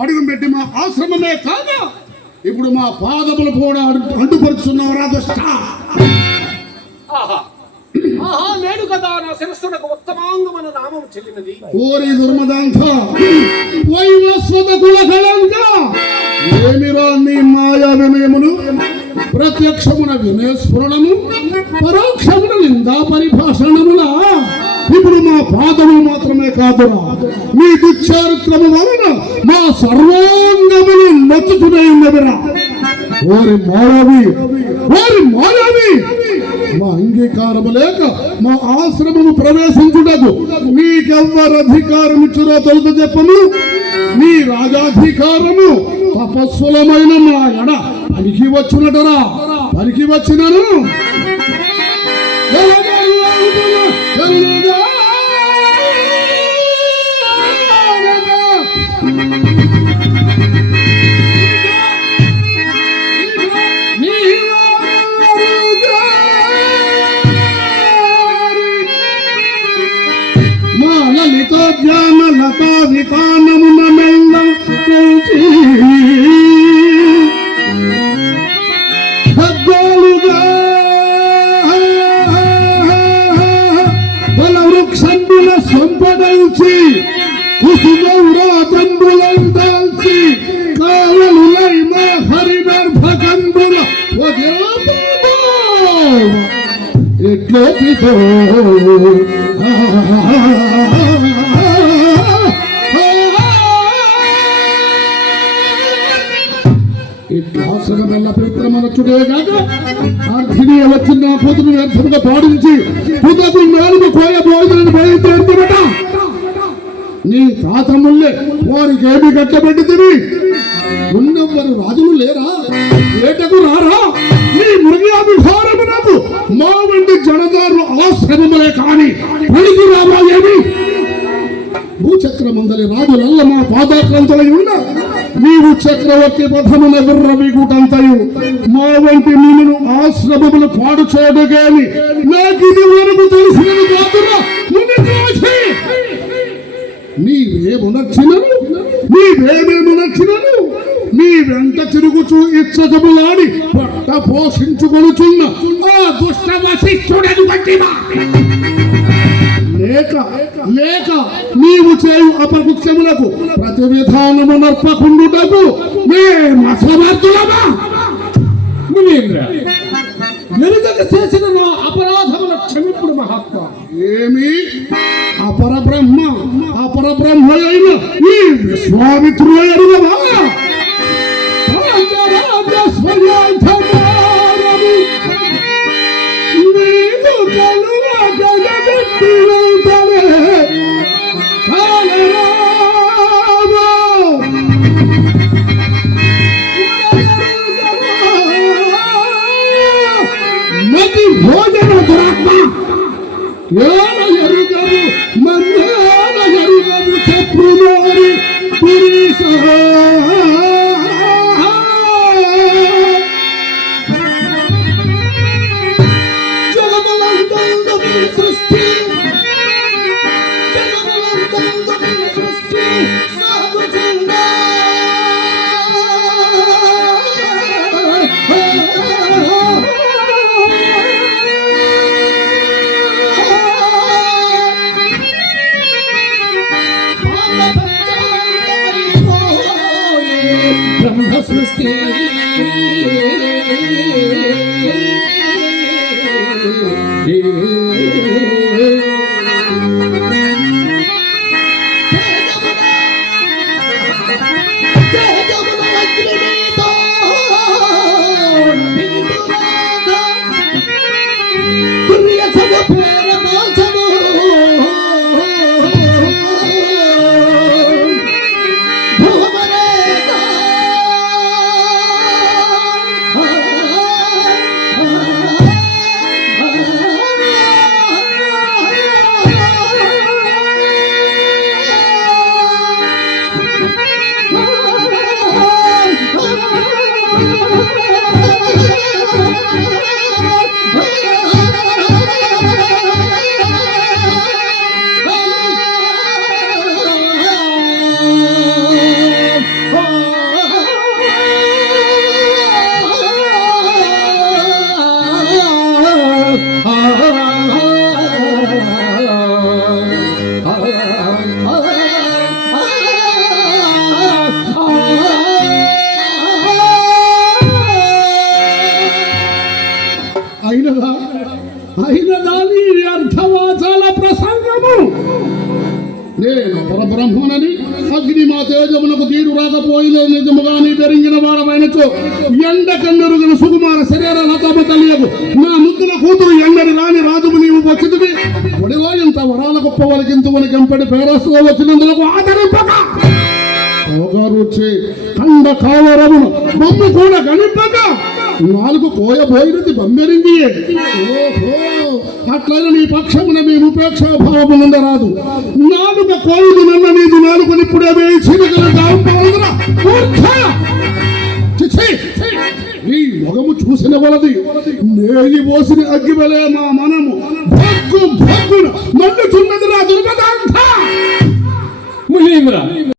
అడుగు పెట్టి మా ఆశ్రమమే కాదా ఇప్పుడు మా పాదములు కూడా అడ్డుపరుచున్నావురా దుష్ట. లేడు కదా నా శిరస్సునకు ఉత్తమాంగమైన నామం చెల్లినది. ఓరి దుర్మదాంత వైవస్వత కులకళంక ఏమిరా నీ మాయా వినయములు? ప్రత్యక్షమున వినయస్ఫురణము, పరోక్షమున నిందా పరిభాషణముల ఇప్పుడు మా పాదములు మాత్రమే కాదురా మీ దుశ్చారిత్రము వలన మా సర్వాంగములు నచ్చుతూనే ఉన్నవిరా. ఓరి మాయావి, ఓరి మాయావి, మా అంగీకారము లేక మా ఆశ్రమము ప్రవేశించుటకు నీకెవ్వరు అధికారం ఇచ్చురో తొలుత చెప్పను. నీ రాజాధికారము తపస్సులమైన మా ఎడ పనికి వచ్చినటరా. పనికి వచ్చినను జ్ఞాన లతా వితానమున మెల్లం భద్రాలుగా బల వృక్షంబుల సంపదల్చి కుసుమౌరా తంబులందాల్చి కావలులై మా హరినర్భకంబుల ఎట్లోకితో ఇట్లాసనమెల్ల పవిత్రమనొచ్చుడేగాక అర్ధిని వచ్చిన పొదును వ్యర్థముగా పాడించి పుదకు నాలుగు కోయ భోజనాన్ని బయలుదేరుతున్నట. నీ తాతముల్లే వారికేమి కట్టబెట్టితివి? ఉన్నవారు రాజులు లేరా? వేటకు రారా? నీ మృగయాభిహారమునకు మా వంటి జనదారులు ఆశ్రమములే కాని పనికి రావా ఏమి? భూచక్రమందలి రాజులల్ల మా పాదాక్రంతలై ఉన్న నీవు చక్రవర్తి పథమున విర్రవీగుటంతయు మా వంటి నిన్ను ఆశ్రమములు పాడు చూడగాని నాకు ఇది వరకు తెలిసినది కాదురా. నీవేమునర్చినను, నీవేమేమునర్చినను నీ వెంట తిరుగుచూ ఇచ్చకములాడి పట్ట పోషించుకొనుచున్న ఆ దుష్ట వశిష్ఠుడను బట్టివా? లేక లేక నీవు చేయు అపకృత్యములకు ప్రతి విధానము నర్పకుండుటకు మేము అసమర్థులమా? మునీంద్ర, మెరుగక చేసిన నా అపరాధముల క్షమిప్పుడు మహాత్మా. ఏమి అపరబ్రహ్మ అయిన ఈ విశ్వామిత్రుడవా? మతి భోజన దురాత్మ ఏడ ఎరుగవు మన్నేడ ఎరుగవు చెప్పులోని పురీష సృష్టి బ్రహ్మ సృష్టి బ్రహ్మనని అగ్ని మా తేజమునకు తీరు రాకపోయిందో నిజముగా నీ పెరిగిన వాడమైనచో ఎండ కన్నెరుగిన సుకుమార శరీర లతమ తెలియదు నా ముద్దుల కూతురు ఎండని రాని రాజుము నీవు వచ్చింది ఒడిలో ఇంత వరాల గొప్ప వలకింతువని గంపెడి పేరస్తూ వచ్చినందులకు ఆదరింపక అవగారు వచ్చి కండ కావరమును బొమ్ము కూడా గణింపక నాలుగు కోయబోయినది బొమ్మెరింది ఓహో అట్లయినా నీ పక్షమున మేము ఉపేక్షాభావము నుండరాదు నాలుక కోయుడు నన్న నీది నాలుగుని ఇప్పుడే వేయి చిరగలుగా ఈ మొగము చూసిన వలది నేయి పోసిన అగ్గి వెలే మా మనము భగ్గు భగ్గున మండుచున్నది రా దుర్గదాంత మునీంద్ర